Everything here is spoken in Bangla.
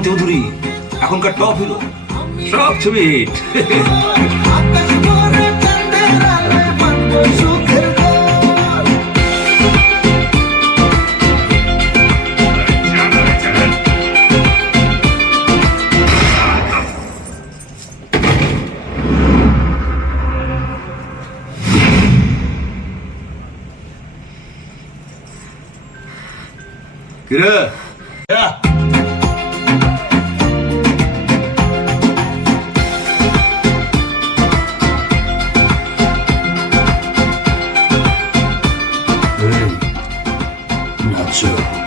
ছবি এখনকার টপ হিরো সব ছবি হিট আকাশ ভরে 是